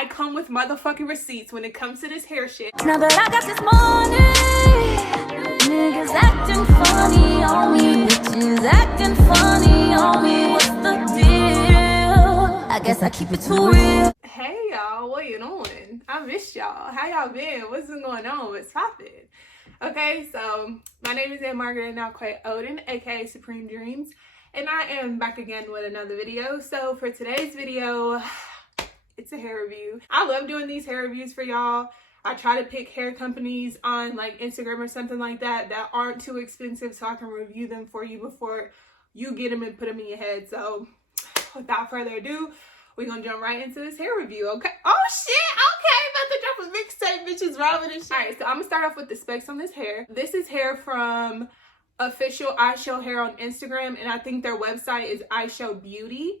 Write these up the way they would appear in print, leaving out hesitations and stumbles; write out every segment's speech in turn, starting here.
I come with motherfucking receipts when it comes to this hair shit. Now that I got this money, niggas acting funny on me, bitches acting funny on me. What's the deal? I guess I keep it too real. Hey y'all, what you doing? I missed y'all. How y'all been? What's been going on? What's poppin'? Okay, so my name is Ann Margaret, now quite Odin, aka Supreme Dreams, and I am back again with another video. So for today's video, it's a hair review. I love doing these hair reviews for y'all. I try to pick hair companies on like Instagram or something like that aren't too expensive so I can review them for you before you get them and put them in your head. So without further ado, we're gonna jump right into this hair review, okay? Oh shit, okay, about to drop a mixtape, bitches, Robin and shit. All right, so I'm gonna start off with the specs on this hair. This is hair from official Ishow hair on Instagram, and I think their website is ishowbeauty.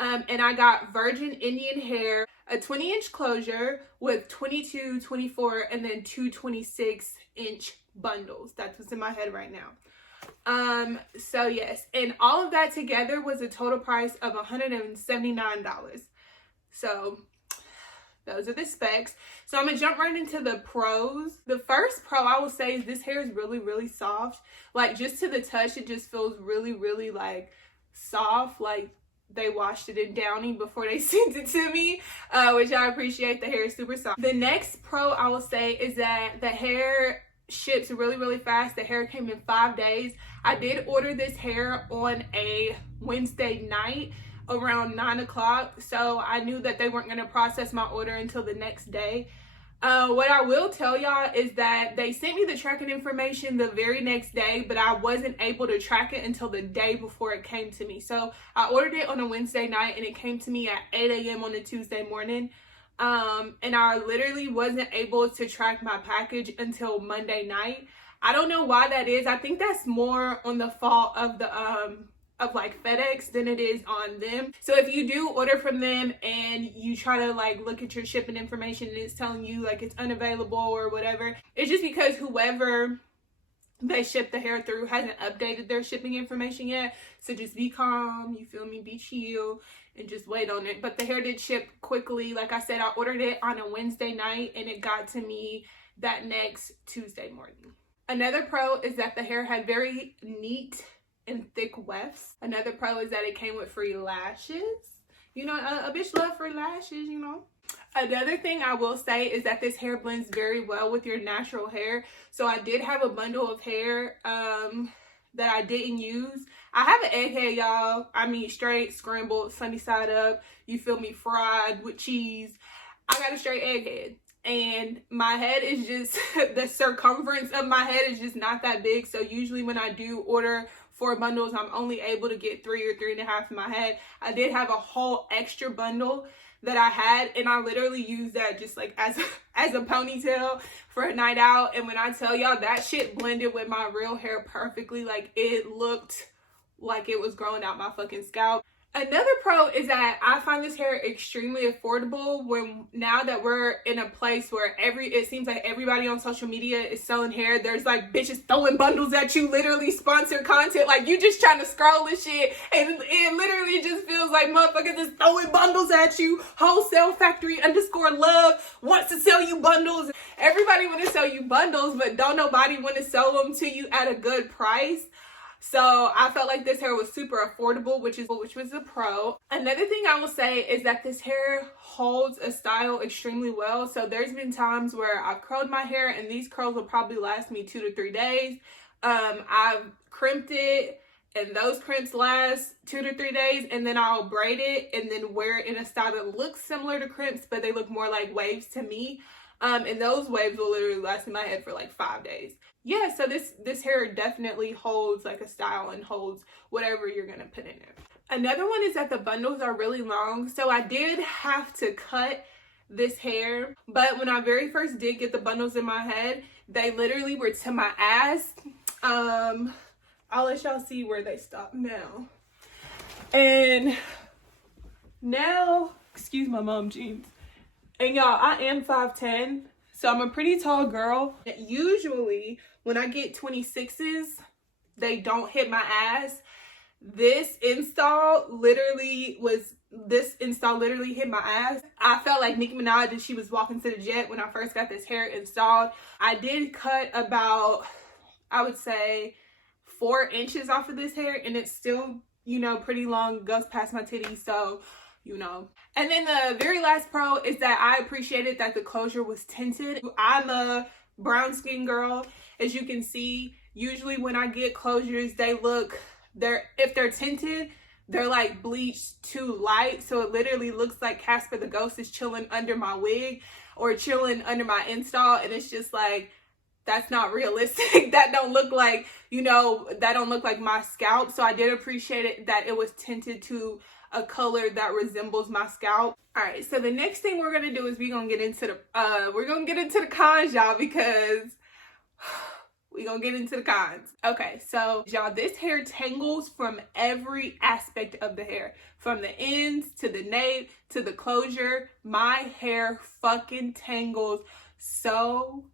And I got virgin Indian hair, a 20-inch closure with 22, 24, and then two 26-inch bundles. That's what's in my head right now. So yes, and all of that together was a total price of $179. So those are the specs. So I'm gonna jump right into the pros. The first pro I will say is this hair is really, really soft. Like just to the touch, it just feels really, really like soft. Like they washed it in Downy before they sent it to me, which I appreciate. The hair is super soft. The next pro I will say is that the hair ships really, really fast. The hair came in 5 days. I did order this hair on a Wednesday night around 9 o'clock, so I knew that they weren't going to process my order until the next day. What I will tell y'all is that they sent me the tracking information the very next day, but I wasn't able to track it until the day before it came to me. So I ordered it on a Wednesday night and it came to me at 8 a.m. on a Tuesday morning. And I literally wasn't able to track my package until Monday night. I don't know why that is. I think that's more on the fault of the of like FedEx than it is on them. So if you do order from them and you try to like look at your shipping information and it's telling you like it's unavailable or whatever, it's just because whoever they ship the hair through hasn't updated their shipping information yet. So just be calm, you feel me, be chill and just wait on it. But the hair did ship quickly. Like I said, I ordered it on a Wednesday night and it got to me that next Tuesday morning. Another pro is that the hair had very neat and thick wefts. Another pro is that it came with free lashes. You know, a bitch love free lashes, you know. Another thing I will say is that this hair blends very well with your natural hair. So I did have a bundle of hair that I didn't use. I have an egghead, y'all. I mean, straight, scrambled, sunny side up. You feel me? Fried with cheese. I got a straight egghead. And my head is just, the circumference of my head is just not that big. So usually when I do order 4 bundles, I'm only able to get 3 or 3.5 in my head. I did have a whole extra bundle that I had, and I literally used that just like as a ponytail for a night out. And when I tell y'all, that shit blended with my real hair perfectly. Like it looked like it was growing out my fucking scalp. Another pro is that I find this hair extremely affordable now that we're in a place where it seems like everybody on social media is selling hair. There's like bitches throwing bundles at you, literally sponsored content. Like you just trying to scroll this shit and it literally just feels like motherfuckers just throwing bundles at you. Wholesale factory _love wants to sell you bundles. Everybody want to sell you bundles, but don't nobody want to sell them to you at a good price. So I felt like this hair was super affordable, which was a pro. Another thing I will say is that this hair holds a style extremely well. So there's been times where I've curled my hair and these curls will probably last me 2 to 3 days. I've crimped it and those crimps last 2 to 3 days, and then I'll braid it and then wear it in a style that looks similar to crimps, but they look more like waves to me. And those waves will literally last in my head for like 5 days. Yeah, so this hair definitely holds like a style and holds whatever you're gonna put in it. Another one is that the bundles are really long. So I did have to cut this hair, but when I very first did get the bundles in my head, they literally were to my ass. I'll let y'all see where they stop now. And now, excuse my mom jeans. And y'all, I am 5'10", so I'm a pretty tall girl. Usually, when I get 26s, they don't hit my ass. This install literally was this install literally hit my ass. I felt like Nicki Minaj and she was walking to the jet when I first got this hair installed. I did cut about, I would say, 4 inches off of this hair, and it's still, you know, pretty long, goes past my titties, so, you know. And then the very last pro is that I appreciated that the closure was tinted. I'm a brown skin girl. As you can see, usually when I get closures, if they're tinted, they're like bleached too light, so it literally looks like Casper the Ghost is chilling under my wig or chilling under my install, and it's just like, that's not realistic. That don't look like, you know, that don't look like my scalp. So I did appreciate it that it was tinted to a color that resembles my scalp. All right, so the next thing we're gonna do is we're gonna get into the cons, y'all, because we gonna get into the cons. Okay, so y'all, this hair tangles from every aspect of the hair, from the ends to the nape to the closure. My hair fucking tangles so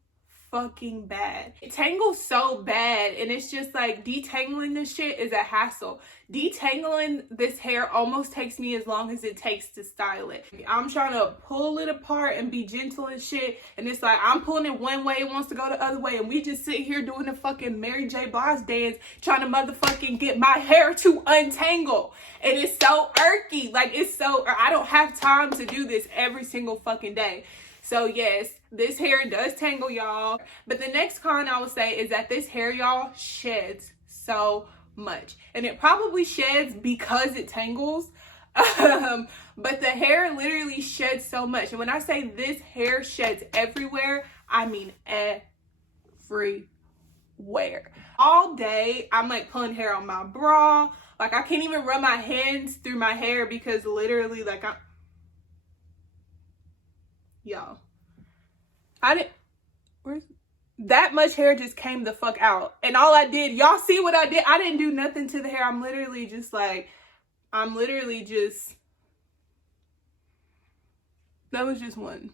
fucking bad. It tangles so bad, and it's just like detangling this shit is a hassle. Detangling this hair almost takes me as long as it takes to style it. I'm trying to pull it apart and be gentle and shit, and it's like I'm pulling it one way, it wants to go the other way, and we just sit here doing the fucking Mary J. Blige dance trying to motherfucking get my hair to untangle. And it's so irky. Like, I don't have time to do this every single fucking day. So yes, this hair does tangle, y'all. But the next con I would say is that this hair, y'all, sheds so much. And it probably sheds because it tangles. But the hair literally sheds so much. And when I say this hair sheds everywhere, I mean everywhere. All day, I'm like pulling hair on my bra. Like, I can't even run my hands through my hair because literally, like, y'all, that much hair just came the fuck out. And all I did, y'all see what I did? I didn't do nothing to the hair. I'm literally just, that was just one.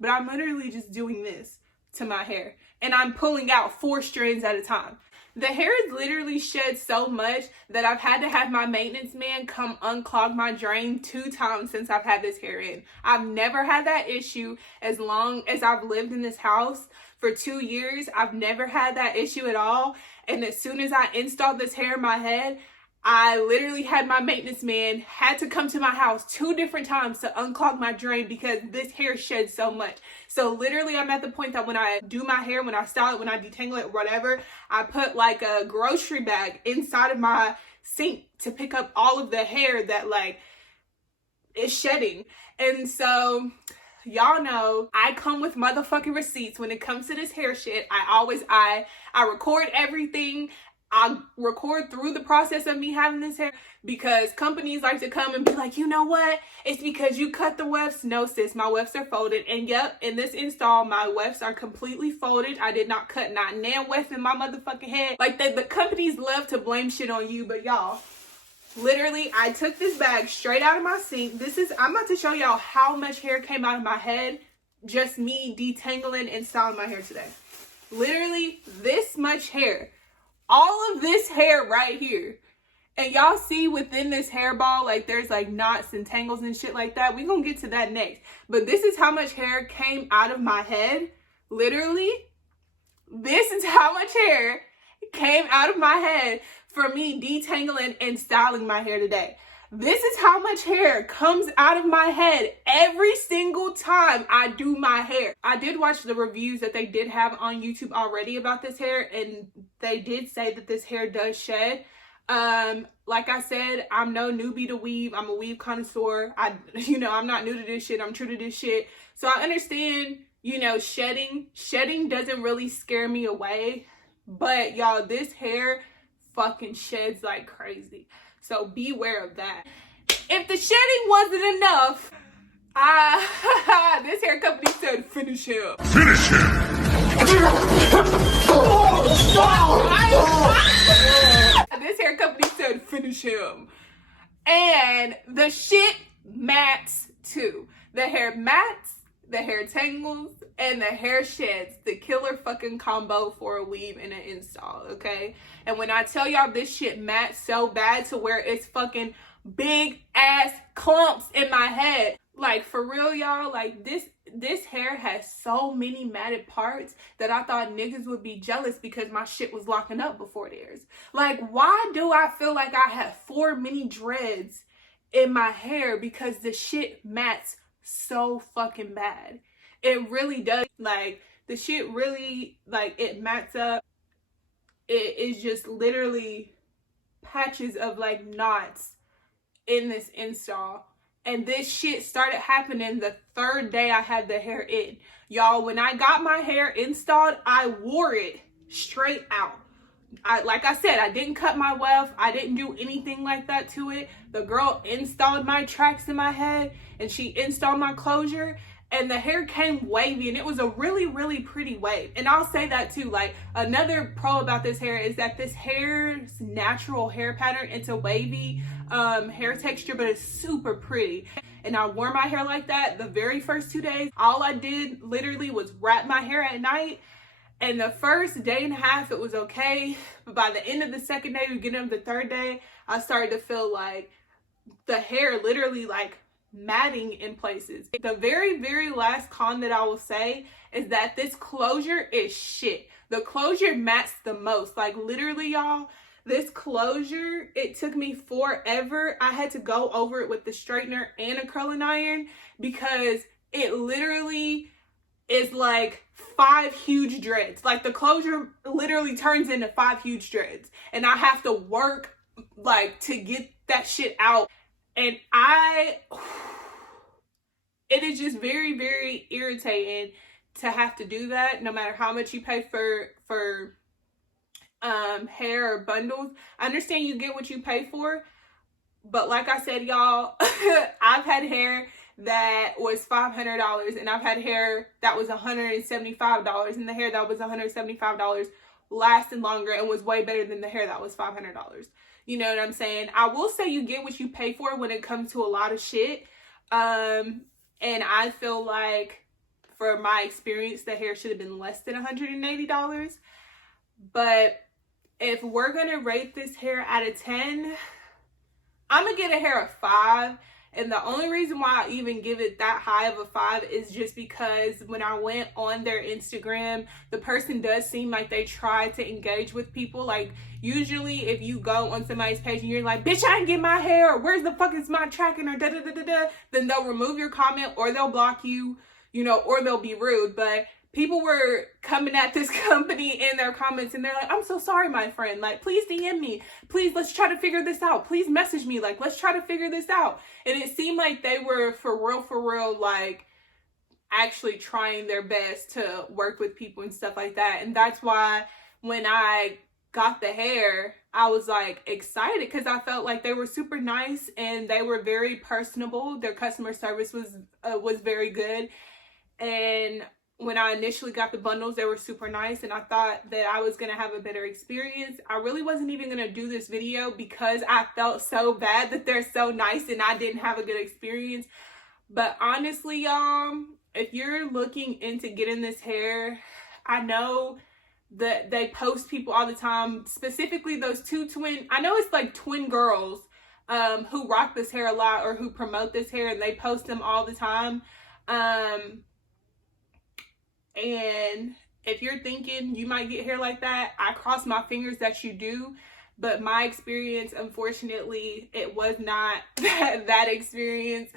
But I'm literally just doing this to my hair. And I'm pulling out 4 strands at a time. The hair has literally shed so much that I've had to have my maintenance man come unclog my drain 2 times since I've had this hair in. I've never had that issue as long as I've lived in this house. For 2 years, I've never had that issue at all. And as soon as I installed this hair in my head, I literally had my maintenance man had to come to my house 2 different times to unclog my drain because this hair sheds so much. So literally, I'm at the point that when I do my hair, when I style it, when I detangle it, whatever, I put like a grocery bag inside of my sink to pick up all of the hair that like is shedding. And so y'all know I come with motherfucking receipts when it comes to this hair shit. I record everything. I record through the process of me having this hair because companies like to come and be like, you know what? It's because you cut the wefts. No, sis, my wefts are folded. And yep, in this install, my wefts are completely folded. I did not cut not nan weft in my motherfucking head. Like, the companies love to blame shit on you, but y'all, literally, I took this bag straight out of my sink. I'm about to show y'all how much hair came out of my head. Just me detangling and styling my hair today. Literally, this much hair. All of this hair right here. And y'all see within this hairball, like there's like knots and tangles and shit like that. We're gonna get to that next. But this is how much hair came out of my head. Literally, this is how much hair came out of my head for me detangling and styling my hair today. This is how much hair comes out of my head every single time I do my hair. I did watch the reviews that they did have on YouTube already about this hair, and they did say that this hair does shed. Like I said, I'm no newbie to weave. I'm a weave connoisseur. I'm not new to this shit. I'm true to this shit. So I understand, shedding. Shedding doesn't really scare me away. But y'all, this hair fucking sheds like crazy. So beware of that. If the shedding wasn't enough, this hair company said, finish him. Finish him! This hair company said, finish him. And the shit mats too. The hair mats, the hair tangles, and the hair sheds. The killer fucking combo for a weave and an install, okay? And when I tell y'all this shit mats so bad to where it's fucking big ass clumps in my head. Like, for real, y'all, like, this hair has so many matted parts that I thought niggas would be jealous because my shit was locking up before theirs. Like, why do I feel like I have 4 mini dreads in my hair? Because the shit mats so fucking bad. It really does. Like, the shit really, like, it mats up. It is just literally patches of, like, knots in this install. And this shit started happening the 3rd day I had the hair in. Y'all, when I got my hair installed, I wore it straight out. Like I said, I didn't cut my weft. I didn't do anything like that to it. The girl installed my tracks in my head, and she installed my closure, and the hair came wavy, and it was a really, really pretty wave. And I'll say that too. Like, another pro about this hair is that this hair's natural hair pattern, it's a wavy hair texture, but it's super pretty. And I wore my hair like that the very first 2 days. All I did literally was wrap my hair at night. And the first day and a half, it was okay. But by the end of the 2nd day, we get into the 3rd day, I started to feel like the hair literally like matting in places. The very, very last con that I will say is that this closure is shit. The closure mats the most. Like, literally, y'all, this closure, it took me forever. I had to go over it with the straightener and a curling iron because it literally is like 5 huge dreads. Like, the closure literally turns into 5 huge dreads, and I have to work like to get that shit out. And it is just very, very irritating to have to do that, no matter how much you pay for hair or bundles. I understand you get what you pay for, but like I said, y'all, I've had hair that was $500, and I've had hair that was $175, and the hair that was $175 lasted longer and was way better than the hair that was $500. You know what I'm saying? I will say you get what you pay for when it comes to a lot of shit. And I feel like, for my experience, the hair should have been less than $180. But if we're gonna rate this hair out of 10, I'm gonna get a hair of 5. And the only reason why I even give it that high of a 5 is just because when I went on their Instagram, the person does seem like they try to engage with people. Like, usually if you go on somebody's page and you're like, bitch, I didn't get my hair, or where's the fuck is my tracking, or da-da-da-da-da, then they'll remove your comment, or they'll block you, you know, or they'll be rude. But people were coming at this company in their comments, and they're like, I'm so sorry, my friend. Like, please DM me. Please, let's try to figure this out. Please message me. Like, let's try to figure this out. And it seemed like they were for real, like, actually trying their best to work with people and stuff like that. And that's why when I got the hair, I was like excited, because I felt like they were super nice and they were very personable. Their customer service was very good. And when I initially got the bundles, they were super nice, and I thought that I was going to have a better experience. I really wasn't even going to do this video because I felt so bad that they're so nice and I didn't have a good experience. But honestly, y'all, if you're looking into getting this hair, I know that they post people all the time, specifically those two twin, I know it's like twin girls who rock this hair a lot, or who promote this hair, and they post them all the time. And if you're thinking you might get hair like that, I cross my fingers that you do. But my experience, unfortunately, it was not that experience.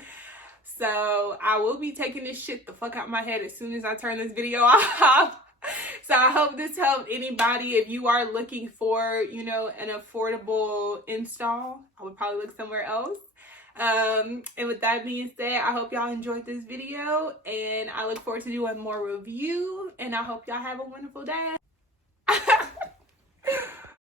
So I will be taking this shit the fuck out my head as soon as I turn this video off. So I hope this helped anybody. If you are looking for, you know, an affordable install, I would probably look somewhere else. And with that being said, I hope y'all enjoyed this video, and I look forward to doing more review, and I hope y'all have a wonderful day.